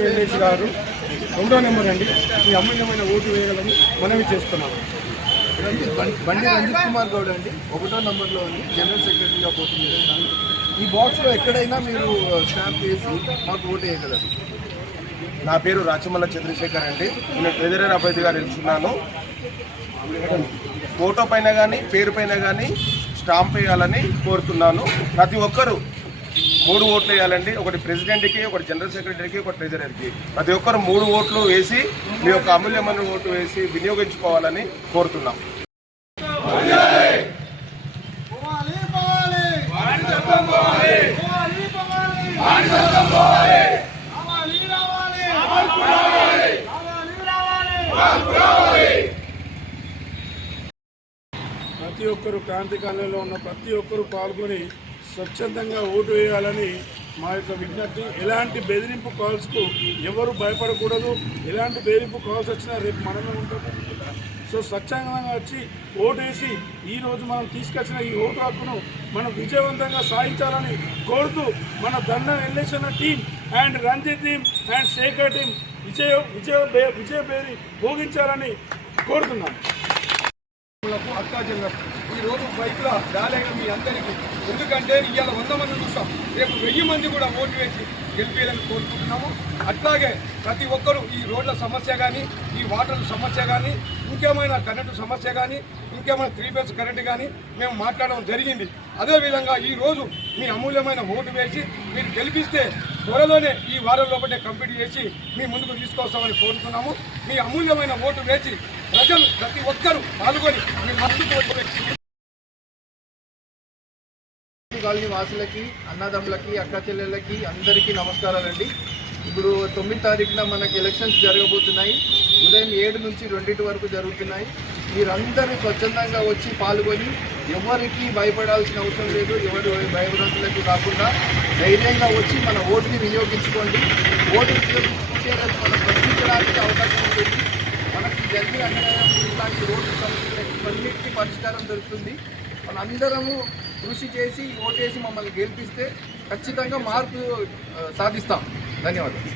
వెంకటేష్ గారు రెండో నెంబర్ అండి. ఈ అమూల్యమైన ఓటు వేయగలని మనవి చేస్తున్నాము. బండి రంజిత్ కుమార్ గౌడ్ అండి. ఒకటో నంబర్లో ఉంది జనరల్ సెక్రటరీగా పోతుంది ఈ బాక్స్లో ఎక్కడైనా మీరు స్టాంప్ వేసి మాకు ఓటు వేయగలరు. నా పేరు రాచమల్ల చంద్రశేఖర్ అండి. నేను ట్రెజరర్ అభ్యర్థిగా నిలుచున్నాను ఫోటో పైన కానీ పేరు పైన కానీ స్టాంప్ వేయాలని కోరుతున్నాను. ప్రతి ఒక్కరూ మూడు ఓట్లు వేయాలండి. ఒకటి ప్రెసిడెంట్కి ఒకటి జనరల్ సెక్రటరీకి ఒకటి ట్రెజరర్కి. ప్రతి ఒక్కరు మూడు ఓట్లు వేసి మీ యొక్క అమూల్యమైన ఓటు వేసి వినియోగించుకోవాలని కోరుతున్నాం. ప్రతి ఒక్కరు క్రాంతికాలంలో ఉన్న ప్రతి ఒక్కరు పాల్గొని స్వచ్ఛందంగా ఓటు వేయాలని మా యొక్క విజ్ఞప్తి. ఎలాంటి బెదిరింపు కాల్స్కు ఎవరు భయపడకూడదు. ఎలాంటి బెదిరింపు కాల్స్ వచ్చినా రేపు మనమే ఉంటాము. సో స్వచ్ఛందంగా వచ్చి ఓటు వేసి ఈరోజు మనం తీసుకొచ్చిన ఈ ఓటు హక్కును మనం విజయవంతంగా సాధించాలని కోరుతూ మన దండం ఎల్లేసిన team and Ranjith team and Shekar team విజయ విజయ విజయ పేరు భోగించాలని కోరుతున్నాను అక్కా ఈరోజు ఈ రోజు బైక్ల దాలైన మీ అందరికీ ఎందుకంటే ఇవాళ వంద మంది చూస్తాం. రేపు వెయ్యి మంది కూడా ఓటు వేసి గెలిపేయాలని కోరుకుంటున్నాము. అట్లాగే ప్రతి ఒక్కరూ ఈ రోడ్ల సమస్య కానీ ఈ వాటర్ సమస్య కానీ ఇంకేమైనా కరెంటు సమస్య కానీ ఇంకేమైనా త్రీ బేస్ కరెంటు కానీ మేము మాట్లాడడం జరిగింది. అదేవిధంగా ఈరోజు మీ అమూల్యమైన ఓటు వేసి మీరు గెలిపిస్తే త్వరలోనే ఈ వారం లోపలే కంప్లీట్ చేసి మీ ముందుకు తీసుకొస్తామని కోరుతున్నాము. మీ అమూల్యమైన ఓటు వేసి ప్రజలు ప్రతి ఒక్కరూ పాల్గొని మీ మనసుకు ఓటు వేసి కాలనీ వాసులకి అన్నదమ్ములకి అక్క చెల్లెళ్ళకి అందరికీ నమస్కారాలండి ఇప్పుడు తొమ్మిది తారీఖున మనకి ఎలక్షన్స్ జరగబోతున్నాయి. ఉదయం ఏడు నుంచి రెండింటి వరకు జరుగుతున్నాయి. మీరందరూ స్వచ్ఛందంగా వచ్చి పాల్గొని ఎవరికి భయపడాల్సిన అవసరం లేదు ఎవరు భయభ్రాంతులకు కాకుండా ధైర్యంగా వచ్చి మన ఓటుని వినియోగించుకోండి. ఓటు వినియోగించుకుంటే రేపు మనం ప్రశ్నించడానికి అవకాశం ఉంటుంది. మనకి జరిగిన అన్యాయం ఇలాంటి రోడ్డు సమస్యలకి అన్నిటికీ పరిష్కారం దొరుకుతుంది. మనందరము కృషి చేసి ఓటేసి మమ్మల్ని గెలిపిస్తే ఖచ్చితంగా మార్పు సాధిస్తాం. ధన్యవాదాలు.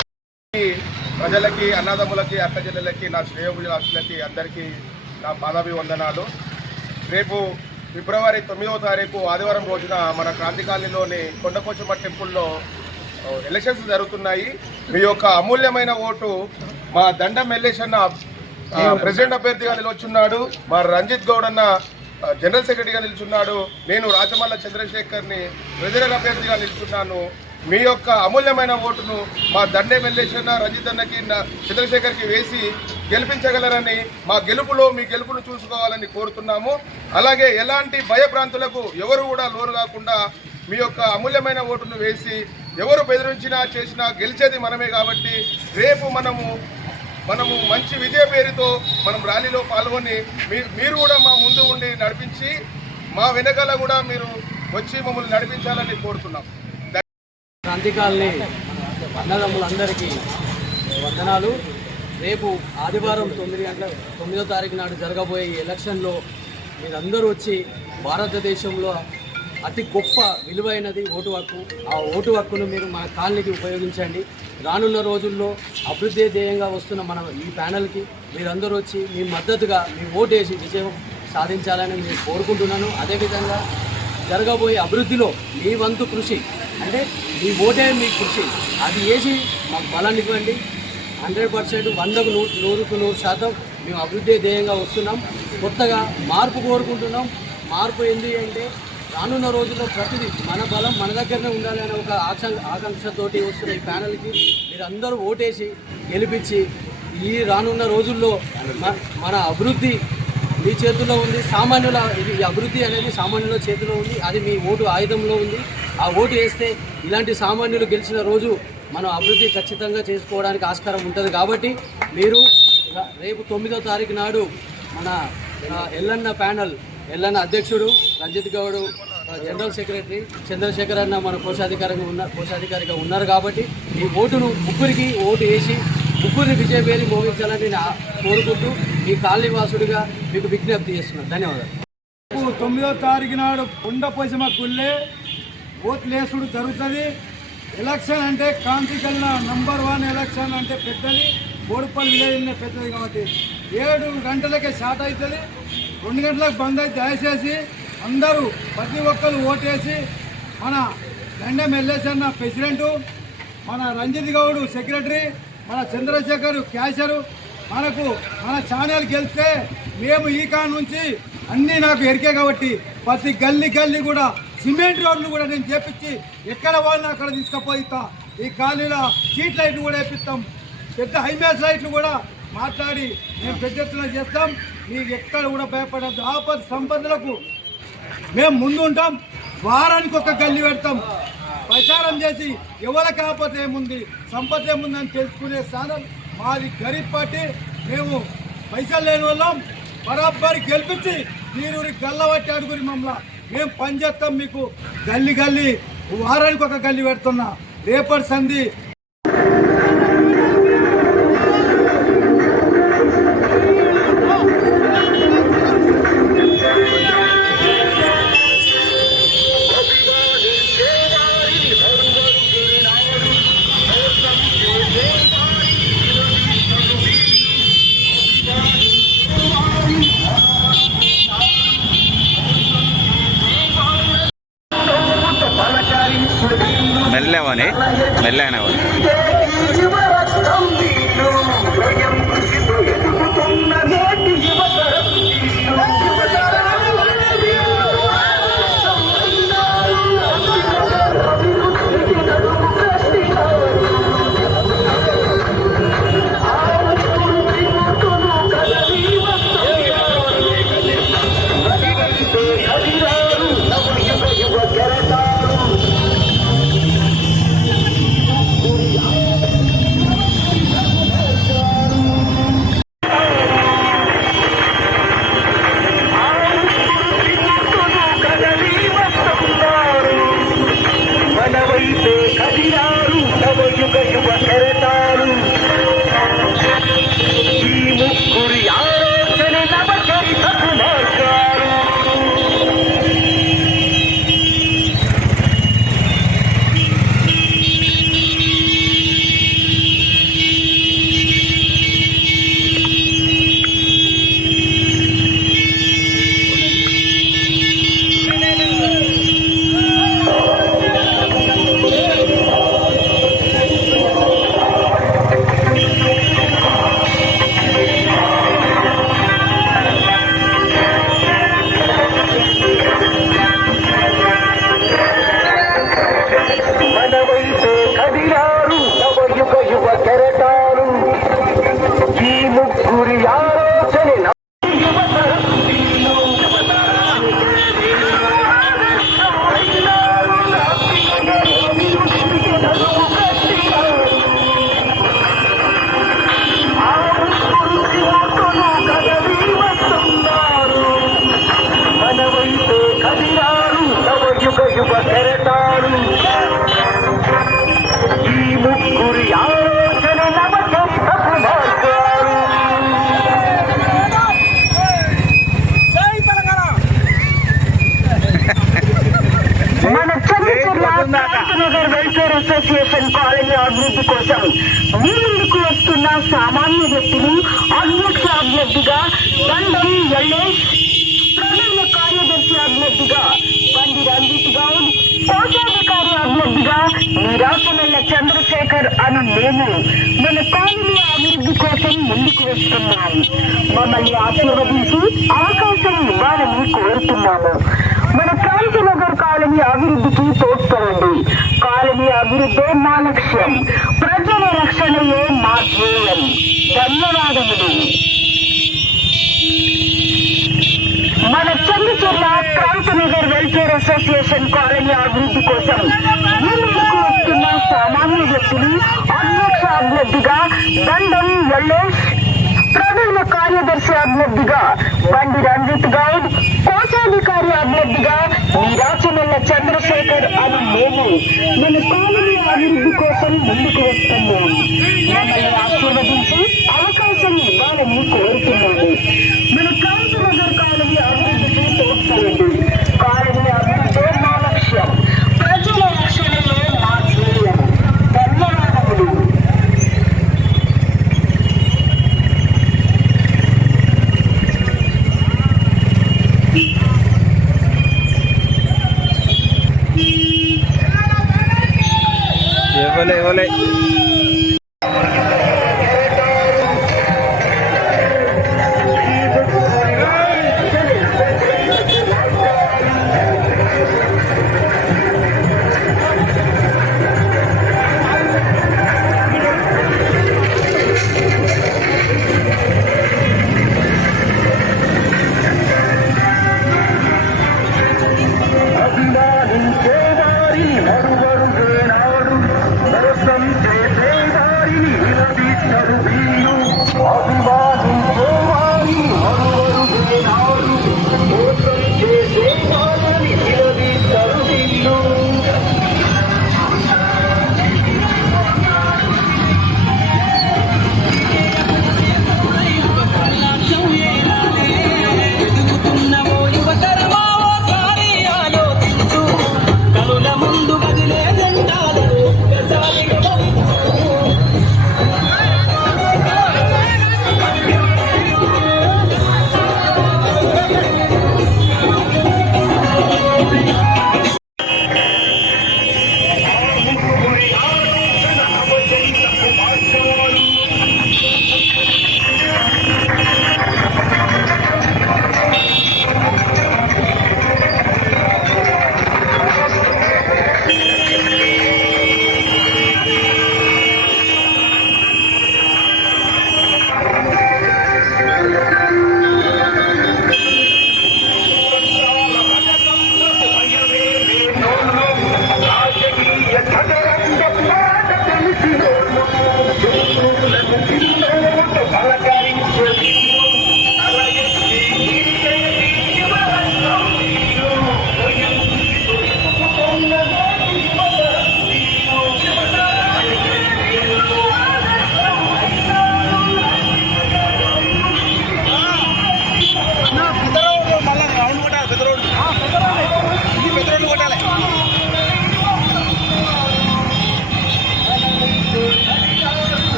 ప్రజలకి అన్నదమ్ములకి అక్క చెల్లెలకి నా శ్రేయోభిలాషులకి అందరికీ నా పాదాభివందనాలు. రేపు ఫిబ్రవరి తొమ్మిదవ తారీఖు ఆదివారం రోజున మన క్రాంతి కాలనీలోని కొండపోచమ్మ టెంపుల్లో ఎలక్షన్స్ జరుగుతున్నాయి. మీ యొక్క అమూల్యమైన ఓటు మా దండం ఎల్లేషన్న ఆ, ప్రెసిడెంట్ అభ్యర్థిగా నిలుచున్నాడు. మా రంజిత్ గౌడ్ అన్న జనరల్ సెక్రటరీగా నిలుచున్నాడు. నేను రాజమల్ల చంద్రశేఖర్ని ప్రజల అభ్యర్థిగా నిలుచున్నాను. మీ యొక్క అమూల్యమైన ఓటును మా దండే మెల్లేశ్వర రంజిత్ అన్నకి చంద్రశేఖర్కి వేసి గెలిపించగలరని మా గెలుపులో మీ గెలుపును చూసుకోవాలని కోరుతున్నాము. అలాగే ఎలాంటి భయభ్రాంతులకు ఎవరు కూడా లోను కాకుండా మీ యొక్క అమూల్యమైన ఓటును వేసి ఎవరు బెదిరించినా చేసినా గెలిచేది మనమే కాబట్టి రేపు మనము మనము మంచి విజయ పేరుతో మనం ర్యాలీలో పాల్గొని మీరు కూడా మా ముందు ఉండి నడిపించి మా వెనకాల కూడా మీరు వచ్చి మమ్మల్ని నడిపించాలని కోరుతున్నాం. క్రాంతికాలని అన్నదమ్ములందరికీ వందనాలు. రేపు ఆదివారం తొమ్మిది గంటల తొమ్మిదో తారీఖు నాడు జరగబోయే ఈ ఎలక్షన్లో మీరందరూ వచ్చి భారతదేశంలో అతి గొప్ప విలువైనది ఓటు హక్కు. ఆ ఓటు హక్కును మీరు మన కాలనీకి ఉపయోగించండి. రానున్న రోజుల్లో అభివృద్ధి ధ్యేయంగా వస్తున్న మన ఈ ప్యానల్కి మీరందరూ వచ్చి మీ మద్దతుగా మీ ఓటు వేసి విజయం సాధించాలని నేను కోరుకుంటున్నాను. అదేవిధంగా జరగబోయే అభివృద్ధిలో మీ వంతు కృషి అంటే మీ ఓటే మీ కృషి అది వేసి మాకు బలాన్ని ఇవ్వండి. హండ్రెడ్ పర్సెంట్ వందకు నూరు నూరుకు నూరు శాతం మేము అభివృద్ధి ధ్యేయంగా వస్తున్నాం. కొత్తగా మార్పు కోరుకుంటున్నాం. మార్పు ఏంటి అంటే రానున్న రోజుల్లో ప్రతిదీ మన బలం మన దగ్గరనే ఉండాలి అనే ఒక ఆకాంక్ష ఆకాంక్షతోటి వస్తున్న ఈ ప్యానల్కి మీరు అందరూ ఓటేసి గెలిపించి ఈ రానున్న రోజుల్లో మన అభివృద్ధి మీ చేతుల్లో ఉంది. సామాన్యుల ఇది అభివృద్ధి అనేది సామాన్యుల చేతిలో ఉంది. అది మీ ఓటు ఆయుధంలో ఉంది. ఆ ఓటు వేస్తే ఇలాంటి సామాన్యులు గెలిచిన రోజు మనం అభివృద్ధి ఖచ్చితంగా చేసుకోవడానికి ఆస్కారం ఉంటుంది కాబట్టి మీరు రేపు తొమ్మిదో తారీఖు నాడు మన ఎల్లన్న ప్యానల్ ఎల్లన్న అధ్యక్షుడు రంజిత్ గౌడ్ జనరల్ సెక్రటరీ చంద్రశేఖర్ అన్న మన కోశాధికారిగా ఉన్న కోశాధికారిగా ఉన్నారు కాబట్టి ఈ ఓటును ముగ్గురికి ఓటు వేసి ముగ్గురిని విజయపేరి మోగించాలని నేను కోరుకుంటూ ఈ కాలనీ వాసుడిగా మీకు విజ్ఞప్తి చేస్తున్నాను. ధన్యవాదాలు. తొమ్మిదో తారీఖు నాడు కొండ పోసమ గుళ్ళే ఓట్లేసుడు జరుగుతుంది. ఎలక్షన్ అంటే కాంతికల్న నంబర్ వన్ ఎలక్షన్ అంటే పెద్దది. బోడుపల్లి విలేజ్ పెద్దది కాబట్టి ఏడు గంటలకే స్టార్ట్ అవుతుంది. రెండు గంటలకు బంద్ అయితే దయచేసి అందరూ ప్రతి ఒక్కరు ఓటేసి మన దండం ఎల్ఎస్ అన్న ప్రెసిడెంటు మన రంజిత్ గౌడ్ సెక్రటరీ మన చంద్రశేఖర్ క్యాషరు మనకు మన ఛానల్ గెలిస్తే మేము ఈ కాడ నుంచి అన్నీ నాకు ఎరికే కాబట్టి ప్రతి గల్లీ గల్లీ కూడా సిమెంట్ రోడ్లు కూడా నేను చేపించి ఎక్కడ వాళ్ళని అక్కడ తీసుకుపోయిస్తా. ఈ కాలనీలో స్ట్రీట్ లైట్లు కూడా వేపిస్తాం. పెద్ద హైమేస్ లైట్లు కూడా మాట్లాడి మేము పెద్ద ఎత్తున చేస్తాం. మీకు ఎక్కడ కూడా భయపడద్దు. ఆపద సంపదలకు మేము ముందు ఉంటాం వారానికి ఒక గల్లి పెడతాం. ప్రచారం చేసి ఎవరి ఆపద ఏముంది సంపద ఏముందని తెలుసుకునే స్థానం మాది గరీబ్ పార్టీ. మేము పైసలు లేని వాళ్ళం. బరాబరి గెలిపించి మీరు గల్లబట్టి అడుగురి మమ్మల్ని. మేము పనిచేస్తాం మీకు. గల్లి గల్లి వారానికి ఒక గల్లి పెడుతున్నా. రేపటి సంధి మెల్లవని మెల్లైన మనవైతే కాలనీ కోసం మీ ముందుకు వస్తున్న సామాన్య వ్యక్తిని అధ్యక్ష అభ్యర్థిగా దండం ఎల్లేష్ ప్రధాన కార్యదర్శి అభ్యర్థిగా బండి రంజిత్ గౌడ్ కోశాధికారి అభ్యర్థిగా నిరాశనల్ల చంద్రశేఖర్ అను నేను మన కాలనీ అభివృద్ధి కోసం ముందుకు వస్తున్నాం. మమ్మల్ని ఆశీర్వదించి అవకాశం ఇవ్వాలని కోరుతున్నాము. మన క్రాంతినగర్ కాలనీ అభివృద్ధికి తోడ్పడండి కాలనీ అభివృద్ధే మా లక్ష్యం? ప్రజల రక్షణయే మా ధ్యేయం? ధన్యవాదములు. మన Chandracharla Kranthinagar welfare association colony అభివృద్ధి కోసం వస్తున్న సామాన్య వ్యక్తులు అధ్యక్ష అభ్యర్థిగా దండం ఎల్లేష్ ప్రధాన కార్యదర్శి అభ్యర్థిగా బండి రంజిత్ గౌడ్ కోశాధికారి అభ్యర్థిగా నీరాచనల్ల చంద్రశేఖర్ అని మేము మన కాలనీ అభివృద్ధి కోసం ముందుకు వస్తున్నాం. మమ్మల్ని ఆశీర్వదించి అవకాశం ఇవ్వాలని కోరు Hơn 来